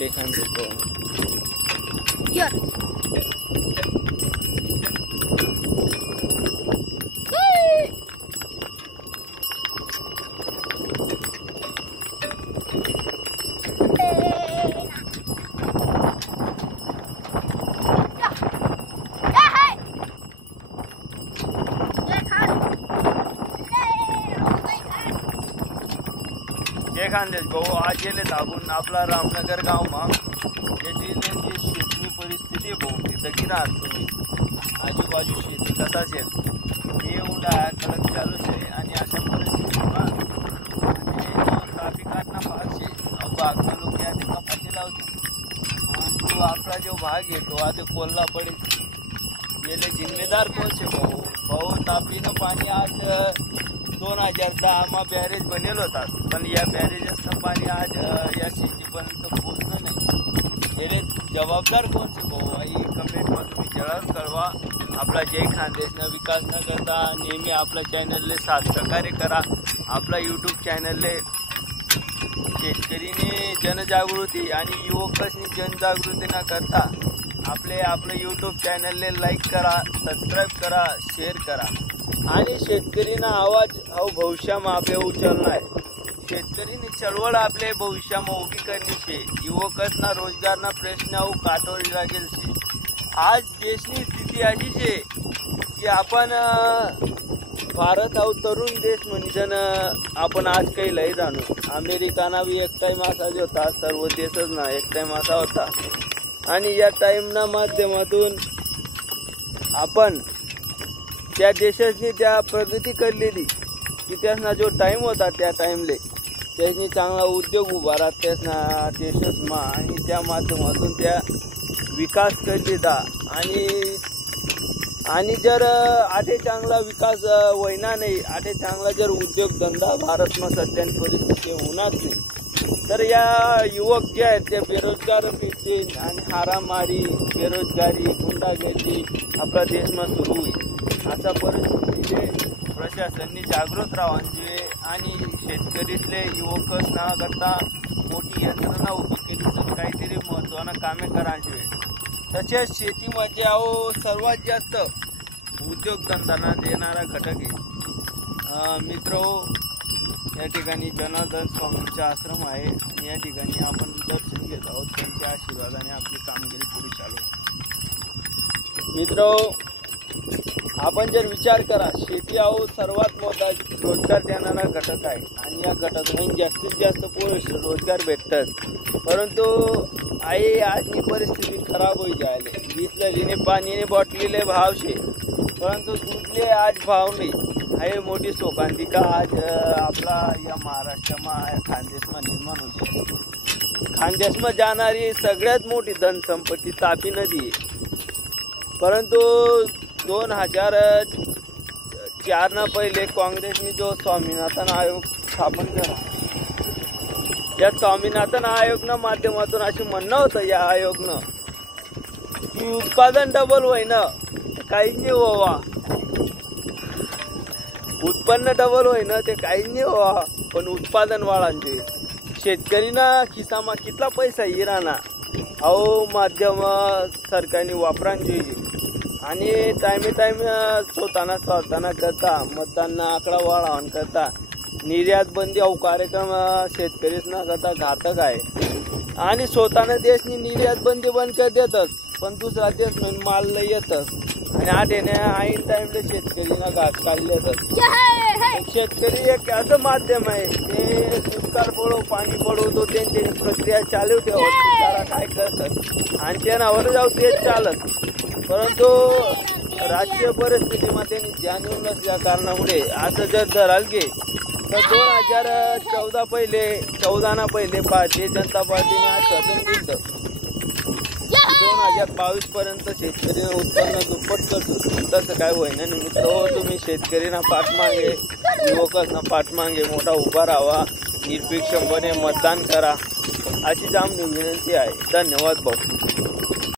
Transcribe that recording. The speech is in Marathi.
जय खानदेश भाऊ. जय खानदेश भाऊ. आज गेले लागून आपला रामनगर गाव मा याची नेमकी शेती परिस्थिती भाऊ तिथं की राहत तुम्ही आजूबाजू शेती कथा असेल हे उन्हाळा कडक चालूच आहे आणि अशा परिस्थितीत नापिकांना भागशे बाग लोक या कपाशी लावते परंतु आपला जो भाग आहे तो आता कोल्हा पडेल गेले जिम्मेदार कोणचे भाऊ भाऊ तापीनं पाणी आज 2010 मा बॅरेज बनेल होता पण या बॅरेजचं पाणी आज या शेतीपर्यंत पोहोचलं नाही. याले जबाबदार कोणचे भाऊ आई कमेंटमध्ये तुम्ही जरूर कळवा. आपला जय खानदेशनं विकास न करता नेहमी आपल्या चॅनलले साथ सहकार्य करा. आपला यूट्यूब चॅनलले शेतकरीने जनजागृती आणि युवकांनी जनजागृती न करता आपलं यूट्यूब चॅनलले लाईक करा, सबस्क्राईब करा, शेअर करा आणि शेतकरीना आवाज भविष्यामा आपले उचलना आहे. शेतकरीनी चळवळ आपले भविष्यामा उभी करणी शे. युवकांना रोजगारना प्रश्न काटोरी लागेल शे. आज देशनी स्थिती अशी शे की आपण भारत तरुण देश म्हणजे आपण आज काही लय जाणू. अमेरिकाना बी एक टाइम असा होता, सर्व देशच ना एक टाइम असा होता आणि या टाइमना माध्यमातून आपण त्या देशाची त्या प्रगती करलेली की त्यांना जो टाइम होता त्या टाइमले त्यांनी चांगला उद्योग उभारा त्यांना देशात आणि त्या माध्यमातून त्या विकास करलेला आणि जर आठे चांगला विकास होईना नाही आठे चांगला जर उद्योगधंदा भारतमा सध्याची परिस्थिती होणार नाही तर या युवक जे आहेत ते बेरोजगार भेटतील आणि हारामारी बेरोजगारी गुंडागर्दी आपला देशमा सुरू होईल. अशा परिस्थितीचे प्रशासनाने जागृत राहावे आणि शेतकरीतले युवकच ना करता मोठी यंत्रणा उभी केली तर काहीतरी महत्त्वानं कामे करायची. तसेच शेती म्हणजे सर्वात जास्त उद्योगधंदा देणारा घटक आहे. मित्रो या ठिकाणी जनार्दन स्वामींचा आश्रम आहे आणि या ठिकाणी आपण दर्शन घेत आहोत. त्यांच्या आशीर्वादाने आपली कामगिरी पुढे चालू. मित्रो आपण जर विचार करा शेती सर्वात मोठा रोजगार देणारा घटक आहे आणि या घटकाने जास्तीत जास्त रोजगार भेटतात. परंतु आजनी परिस्थिती खराब होई जायले. बिसलेलीने पाणीने बॉटलीले भाव शे परंतु दूधले आज भाव नाही. हे मोठी शोकांतिका आज आपला या महाराष्ट्रामा खानदेशमा निर्माण होते. खानदेशमा जाणारी सगळ्यात मोठी धनसंपत्ती तापी नदी आहे. परंतु 2004 ना पहिले काँग्रेसने जो स्वामीनाथन आयोग स्थापन केला या स्वामीनाथन आयोगना माध्यमातून असे म्हणणं होतं या आयोगनं की उत्पादन डबल होईना काही नाही व्हावा, उत्पन्न डबल होईना ते काही नाही व्हावा पण उत्पादन वाढांचे. शेतकरीना खिसामा कितला पैसा इराना माध्यम सरकारने वापरांचे आणि टाइमे स्वतःना करता मतदान आकडा वाढवून करता निर्यात बंदी कार्यक्रम शेतकरीना करता घातक आहे आणि स्वतःना देशनी निर्यात बंदी बंद कर देतात पण दुसरा देश म्हणून माल येतच आणि आठेने ऐन टाइमला शेतकरीना घात काढले येतात. शेतकरी एक असं माध्यम आहे ते दुष्काळ पडो पाणी पडवतो त्यांची प्रक्रिया चालू ठेवत काय करतात आणि त्यांनावर जाऊ तेच चालत. परंतु राजकीय परिस्थितीमध्ये जाणीव नसल्या कारणामुळे असं जर धराल की तर 2014 पहिले भारतीय जनता पार्टीने आश्वासन दिलं 2022 पर्यंत शेतकरी उत्पन्न दुप्पट करतो. तसं काय होईना. मित्र तुम्ही शेतकरीना पाठमागे युवकांना पाठमागे मोठा उभा राहावा, निरपेक्षपणे मतदान करा अशी जाम विनंती आहे. धन्यवाद भाऊ.